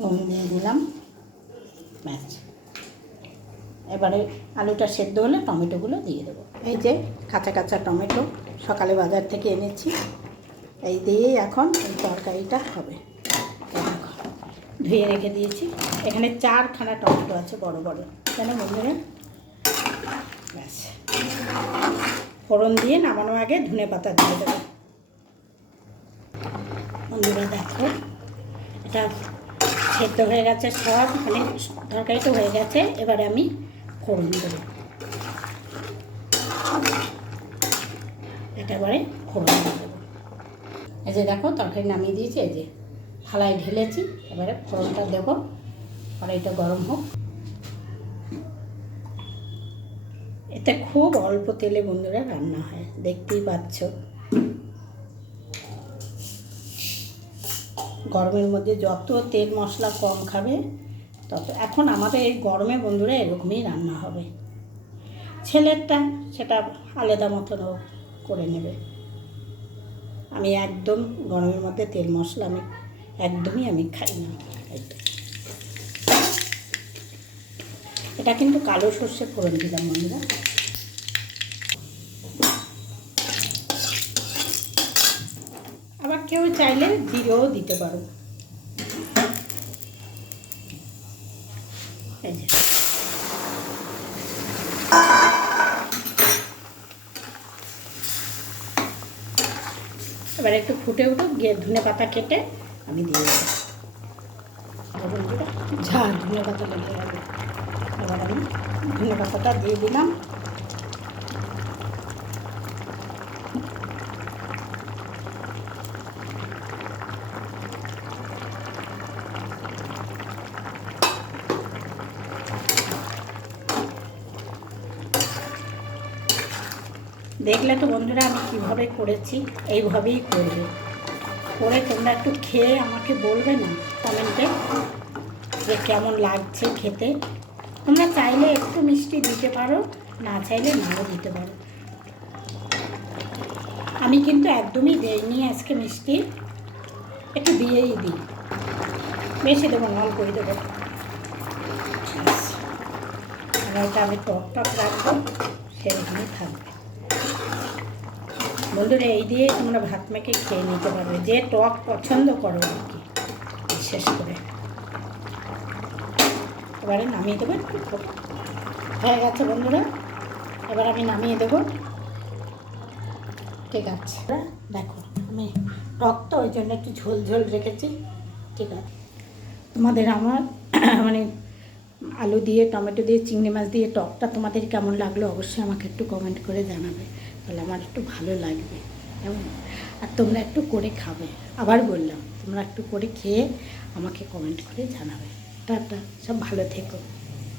নুন দিয়ে দিলাম, ব্যাস। এবারে আলুটা সেদ্ধ হলে টমেটোগুলো দিয়ে দেবো। এই যে কাঁচা কাঁচা টমেটো সকালে বাজার থেকে এনেছি, এই দিয়েই এখন এই তরকারিটা হবে। ধুয়ে রেখে দিয়েছি, এখানে 4খানা টমেটো আছে বড় বড়, কেন বন্ধুরা? ব্যাস, ফোড়ন দিয়ে নামানোর আগে ধনেপাতা দিয়ে দেবো। বন্ধুরা দেখো, এটা সেদ্ধ হয়ে গেছে সব, মানে তরকারিটা হয়ে গেছে। এবারে আমি ফোড়ন দেবো, এটা এবারে ফোড়ন দিয়ে দেবো। এই যে দেখো তরকারি নামিয়ে দিয়েছি, এই যে থালায় ঢেলেছি, এবারে ফোড়নটা দেবো। কড়াইটা গরম হোক। এতে খুব অল্প তেলে বন্ধুরা রান্না হয়, দেখতেই পাচ্ছ। গরমের মধ্যে যত তেল মশলা কম খাবে তত, এখন আমাদের এই গরমে বন্ধুরা এরকমই রান্না হবে। ছেলেরটা সেটা আলাদা মতন করে নেবে। আমি একদম গরমের মধ্যে তেল মশলা আমি একদমই খাই না। এটা কিন্তু কালো সর্ষে ফোড়ন দিলাম বন্ধুরা। আবার কেউ চাইলে জিরেও দিতে পারো। এই যে এবার একটু ফুটে উঠুক, গিয়ে ধনে পাতা কেটে আমি দিয়ে দেবো। যা ধনে পাতা লেগে যাবে। এবার আমি ধনে পাতাটা দিয়ে দিলাম। দেখলে তো বন্ধুরা আমি কীভাবে করেছি, এইভাবেই করবে। করে তোমরা একটু খেয়ে আমাকে বলবে না কমেন্টে যে কেমন লাগছে খেতে। তোমরা চাইলে একটু মিষ্টি দিতে পারো, না চাইলে নাও দিতে পারো। আমি কিন্তু একদমই দেইনি আজকে মিষ্টি, একটু দিয়েই দিই, বেশি দেবো না, অল্প করে দেবো। এটা আমি টক টক রাখবো, সেরকমই থাকবে। বন্ধুরা এই দিয়ে তোমরা ভাত মেখে খেয়ে নিতে পারবে, যে টক পছন্দ করো আর কি, বিশেষ করে। এবারে নামিয়ে দেবো, একটু হয়ে গেছে বন্ধুরা, এবার আমি নামিয়ে দেবো। ঠিক আছে, দেখো আমি টক তো ওই জন্য একটু ঝোল ঝোল রেখেছি। ঠিক আছে, তোমাদের আমার মানে আলু দিয়ে টমেটো দিয়ে চিংড়ি মাছ দিয়ে টকটা তোমাদের কেমন লাগলো অবশ্যই আমাকে একটু কমেন্ট করে জানাবে, তাহলে আমার একটু ভালো লাগবে। কেমন? আর তোমরা একটু করে খাবে, আবার বললাম তোমরা একটু করে খেয়ে আমাকে কমেন্ট করে জানাবে। টাটা, সব ভালো থেকো।